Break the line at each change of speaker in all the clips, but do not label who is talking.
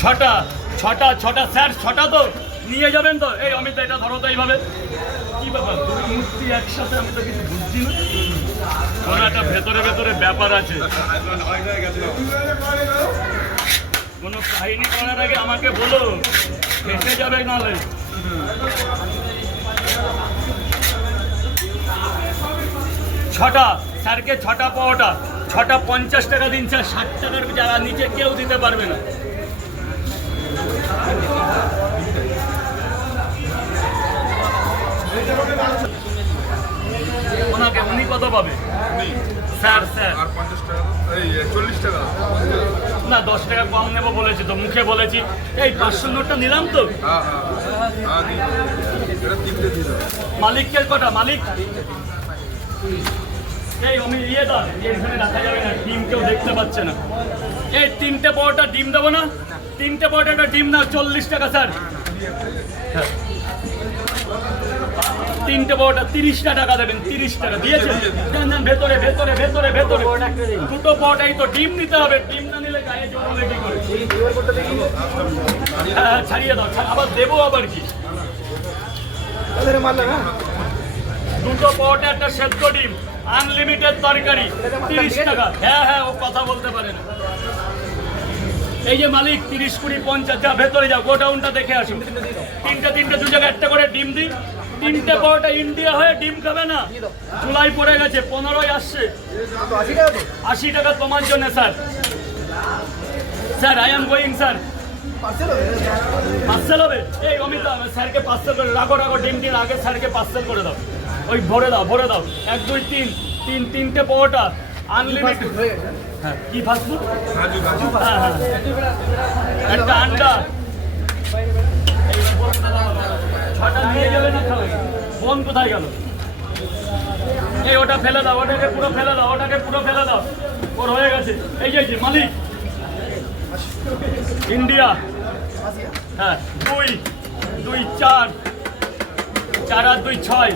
ছটা ছটা ছটা, স্যার, ছটা তো। নিয়ে যাবেন তো। এই, অমিত, এটা ধরো তো এইভাবে। কি ব্যাপার? দুই মূর্তি একসাথে আমি তো কিছু বুঝছি না। কোনো একটা ভেতরে ভেতরে ব্যাপার আছে। কোনো কাহিনী করার আগে আমাকে বলো, ফেসে যাবে নাহলে। ছটা, স্যারকে ছটা পাওয়াটা। ছটা পঞ্চাশ টাকা দিন, স্যার, ষাট টাকার যারা নিচে কেউ দিতে পারবে না। ওনাকে উনি কত পাবে? Sir sir.
চল্লিশ টাকা
না দশ টাকা কম নেব বলেছি তো মুখে বলেছি। এই পাঁচশো নোটটা নিলাম তো?
হ্যাঁ হ্যাঁ হ্যাঁ।
মালিককে কটা? মালিক? এই আমি ইয়ে দাও এখানে রাখা যাবে না ডিম কেউ দেখতে পাচ্ছে না। এই তিনটে পরোটা ডিম দেবো না? তিনটে পরোটা একটা ডিম দাও চল্লিশ টাকা স্যার। হ্যাঁ। তিনটে পরোটা তিরিশটা টাকা দেবেন তিরিশ টাকা। দিয়েছেন? ভেতরে ভেতরে ভেতরে ভেতরে। দুটো পরোটাই তো ডিম নিতে হবে। ডিম না নিলে গায়ে কি করে? হ্যাঁ হ্যাঁ, ছাড়িয়ে দাও আবার দেবো আবার কি? দুটো পরোটা একটা সেদ্ধ ডিম আনলিমিটেড তরকারি তিরিশ টাকা। হ্যাঁ হ্যাঁ ও কথা বলতে পারে না। এই যে মালিক তিরিশ কুড়ি পঞ্চাশ যা ভেতরে যাও গোডাউনটা দেখে আসুন। তিনটে তিনটে দু জায়গায় একটা করে ডিম দিন। তিনটে পরোটা ইন্ডিয়া হয়ে ডিম খাবে না। জুলাই পড়ে গেছে পনেরোই আসছে। আশি টাকা তোমার জন্য sir. Sir I am going sir. Parcel হবে এই অমিতা স্যারকে পার্সেল করে রাখো রাখো ডিম ডিম আগে স্যারকে পার্সেল করে দাও। ওই ভরে দাও ভরে দাও। এক দুই তিন তিন তিনটে পরোটা আনলিমিটেড হ্যাঁ। কি ফাস্টফুড হ্যাঁ হ্যাঁ। একটা আন্ডা ছটা নিয়ে যাবে না কোথায় গেল? এই ওটা ফেলে দাও, ওটাকে পুরো ফেলে দাও, ওটাকে পুরো ফেলে দাও। ওর হয়ে গেছে। এই যে মালিক। ইন্ডিয়া। হ্যাঁ দুই দুই, চার চার আর দুই, ছয়।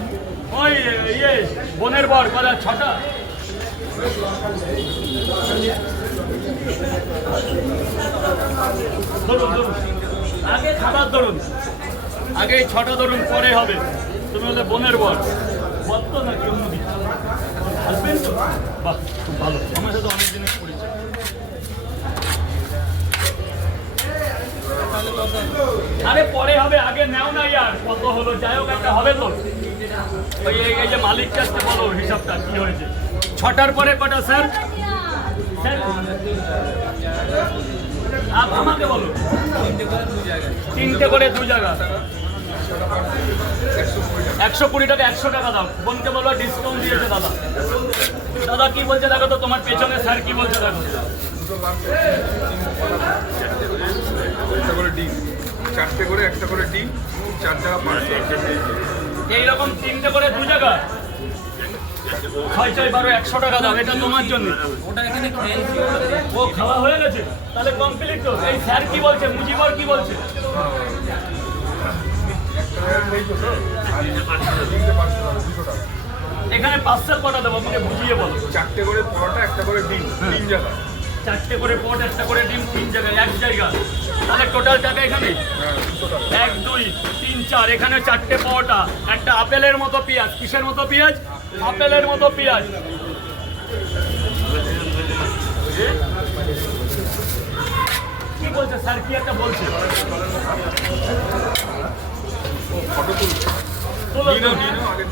ওই ইয়ে বোনের বর করা ছটা? ধরুন ধরুন। আগে খাবার ধরুন। আগে ছটা ধরুন, পরে হবে। তুমি হলে বোনের বর। বর তো নাকি অন্য কিছু? আসবেন তো? বাহ, খুব ভালো। আমার সাথে অনেক জিনিস পড়েছে আরে, পরে হবে, আগে নেও না ইয়ার। কত হলো? যাই হোক, একটা হবে তো। ওই, এই- যে মালিক কাছে বলো, হিসাবটা কি হয়েছে? ছটার পরে কটা, স্যার? আমাকে বলো। তিনটে করে দু জায়গা। একশো কুড়ি টাকা একশো টাকা দাও বোনকে বলো ডিসকাউন্ট দিয়েছে দাদা। দাদা কি বলছে দেখো তো তোমার পেছনে স্যার কি বলছে দেখো।
করে ডিম। চারটে করে একটা করে ডিম চার টাকা পাঁচশো
এইরকম তিনটে করে দু জায়গা। ছয় ছয় বারো একশো টাকা দাও এটা তোমার জন্য। ও খাওয়া হয়ে গেছে? তাহলে কমপ্লিট তো। এই স্যার কি বলছে? মুজিবর কি বলছে? এখানে পার্সেল কটা দেবো আমাকে বুঝিয়ে বলো।
চারটে করে পরোটা একটা করে ডিম তিন জায়গা
চারটে করে পট একটা করে ডিম তিন জায়গায় এক জায়গা তাহলে টোটাল টাকা এখানে?
হ্যাঁ
এক দুই তিন চার এখানে চারটে পরোটা। একটা আপেলের মতো পেঁয়াজ কিসের মতো পেঁয়াজ? আপেলের মতো পেঁয়াজ। কি বলছে? স্যার কি একটা বলছে?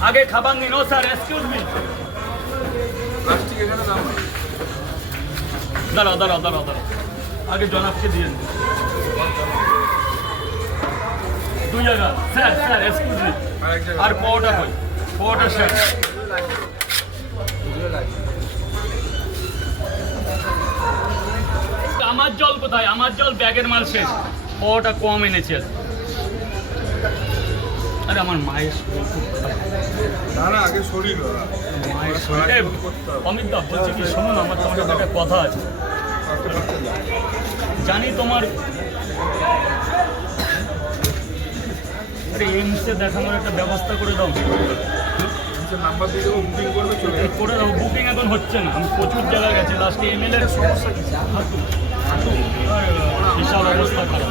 আগে।
খাবার নিন। স্যার এক্সকিউজ মি
প্লাস্টিক এখানে দাম না।
দাঁড়াও দাঁড়াও দাঁড়াও দাঁড়াও। আগে জনাবকে দিয়ে দিন। দুই জায়গা। স্যার স্যার এক্সকিউজ মি
আর
পরোটা কই? পরোটা স্যার আমার জল কোথায়? আমার জল ব্যাগের মাল শেষ। পরোটা কম এনেছে আরে আমার মায়ের শরীর খুব খারাপ।
না না আগে শরীর
মায়ের শরীর। অমিত দা বলছি কি শুনুন আমার তোমার সাথে একটা কথা আছে। জানি তোমার আরে এমসে দেখানোর একটা ব্যবস্থা করে দাও।
নাম্বার দিয়ে বুকিং করবে চলে
করে দাও বুকিং এখন হচ্ছে না। আমি প্রচুর জায়গায় গেছি লাস্টে এমএলএ সমস্যা কিছু বিশাল অবস্থা খারাপ।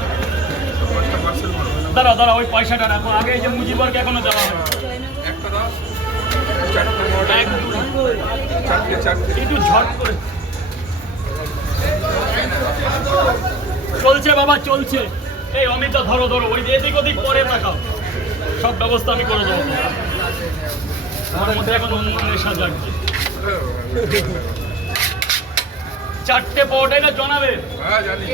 দাঁড়া দাঁড়া ওই পয়সাটা রাখো। আগে এই যে মুজিবরকে এখনও দেওয়া হয়
একটা
ঝট করে। চলছে বাবা চলছে। এই অমিতা ধরো ধরো ওই যে এদিক ওদিক পরে তাকাও সব ব্যবস্থা আমি করে দেবো। আমার মধ্যে এখন অন্য নেশা জাগছে। চারটে পরোটাই না জানাবে।
হ্যাঁ জানি।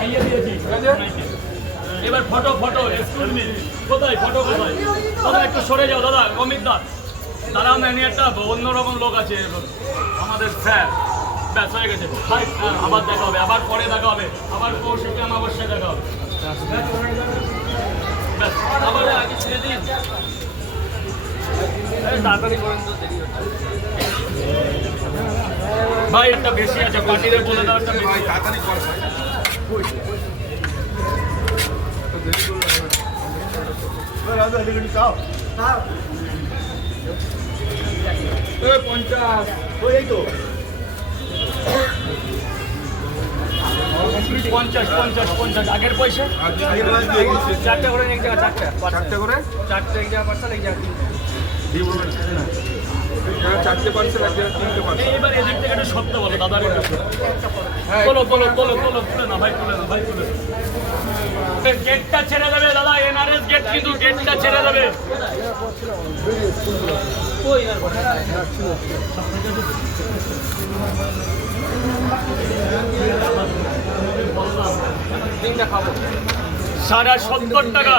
খাইয়ে দিয়েছি। এবার ফটো ফটো এক্সকিউজ কোথায়? ফটো কোথায়? দাদা একটু সরে যাও দাদা অমিত দা দাঁড়াও না এনে একটা অন্যরকম লোক আছে আমাদের স্যার। ব্যাস হয়ে গেছে। হ্যাঁ, আবার দেখা হবে আবার পরে দেখা হবে। আবার কৌশিকে অমাবস্যায় দেখা হবে। আবার আগে ছেড়ে দিন। ভাই একটা বেশি আছে পার্টিরে বলে দাও একটা
ভাই তাড়াতাড়ি কর তো দেরি করলে হবে পঞ্চাশ
পঞ্চাশ পঞ্চাশ পঞ্চাশ আগের পয়সা চারটে করে এক জায়গা চারটে।
চারটে করে?
চারটে এক জায়গা পার্সেল এক জায়গা
দিয়ে বলবেন চারটে জায়গায় তিনটে পার্সেল
এইবার এদিক থেকে একটু বলো
হ্যাঁ।
তোলো তোলো তোলো তোলো তুলে না ভাই তুলে না ভাই। এই গেটটা ছেড়ে দেবে দাদা এনআরএস গেট কিন্তু গেটটা ছেড়ে দেবে। সাড়ে সত্তর টাকা।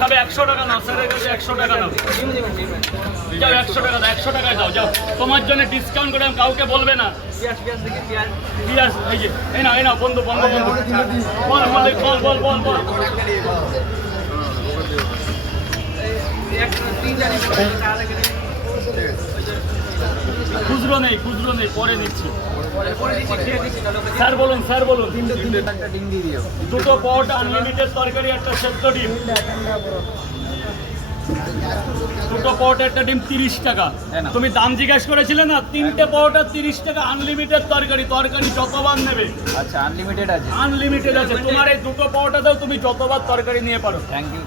খাবে, একশো টাকা নাও স্যারের কাছে একশো টাকা নাও। যাও, একশো টাকা দাও, একশো টাকায় দাও যাও। তোমার জন্য ডিসকাউন্ট করে আমি কাউকে বলবে না। পিয়াজ, এই যে, এই না এই না বন্ধু, বন্ধ, বন্ধু। বল বল বল বল বল। খুচরো নেই খুচরো নেই, পরে নিচ্ছি। স্যার বলুন স্যার বলুন। দুটো পট আনলিমিটেড তরকারি একটা সেদ্ধ ডিম। দুটো পট একটা ডিম তিরিশ টাকা। তুমি দাম জিজ্ঞেস করেছিলে না? তিনটে পরোটা তিরিশ টাকা আনলিমিটেড তরকারি। তরকারি যতবার নেবে।
আচ্ছা আনলিমিটেড আছে।
আনলিমিটেড আছে। তোমার এই দুটো পরোটাতেও তুমি যতবার তরকারি নিয়ে পারো।
থ্যাংক ইউ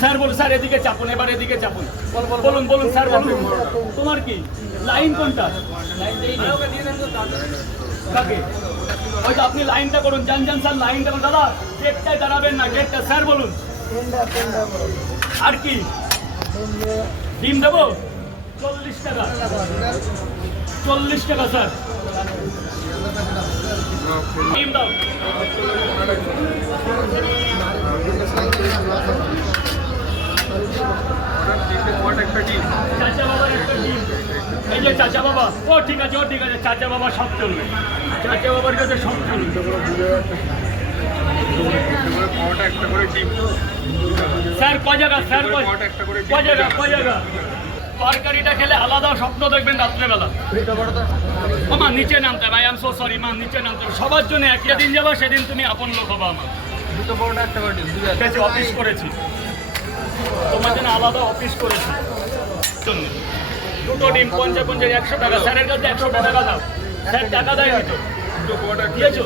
স্যার বলুন স্যার এদিকে চাপুন এবার এদিকে চাপুন। বলুন বলুন স্যার বলুন। তোমার কি? লাইন কোনটা? কাকে? ওই যে আপনি লাইনটা করুন। যান যান স্যার লাইনটা করুন। দাদা গেটটায় দাঁড়াবেন না গেটটা স্যার বলুন। আর কি? ডিম দেবো? চল্লিশ টাকা। চল্লিশ টাকা স্যার। ডিম দাও
অর্ডার তিনটে পট একটা ডিম
চাচা বাবার একটা ডিম এই যে চাচা বাবা ও ঠিক আছে ও ঠিক আছে চাচা বাবা সব চলবে। চাচা বাবার কাছে সব চলবে। স্যার ক জায়গা? স্যার ক
একটা করে
ক জায়গা? ক জায়গা? তরকারিটা খেলে আলাদা স্বপ্ন দেখবেন রাত্রেবেলা। মা নিচে নামতে ভাই আম সো সরি মা নিচে নামতে সবার জন্য একই দিন যাব সেদিন তুমি আপন লোক হবা আমার।
দুটো একটা
অফিস করেছি। তোমার জন্য আলাদা অফিস করেছি। জন্য দুটো ডিম পঞ্চাশ পঞ্চাশ একশো টাকা। স্যারের কাছে একশো টাকা দাও। স্যার টাকা দেয় হয়তো
দুটো
দিয়েছ?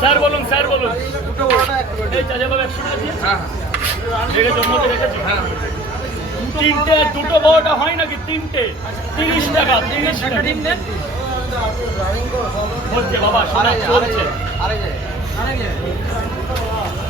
স্যার বলুন স্যার বলুন।
দুটো পরোটা একটা করে
এই চাচা বাবা একশো টাকা দিয়ে
হ্যাঁ।
রেখেছো রেখেছো?
হ্যাঁ।
তিনটে দুটো বড়টা হয় নাকি তিনটে? তিরিশ টাকা তিরিশ টাকা।
ডিম দেন
হচ্ছে বাবা শোনা চলছে
আরে যায় আরে যায়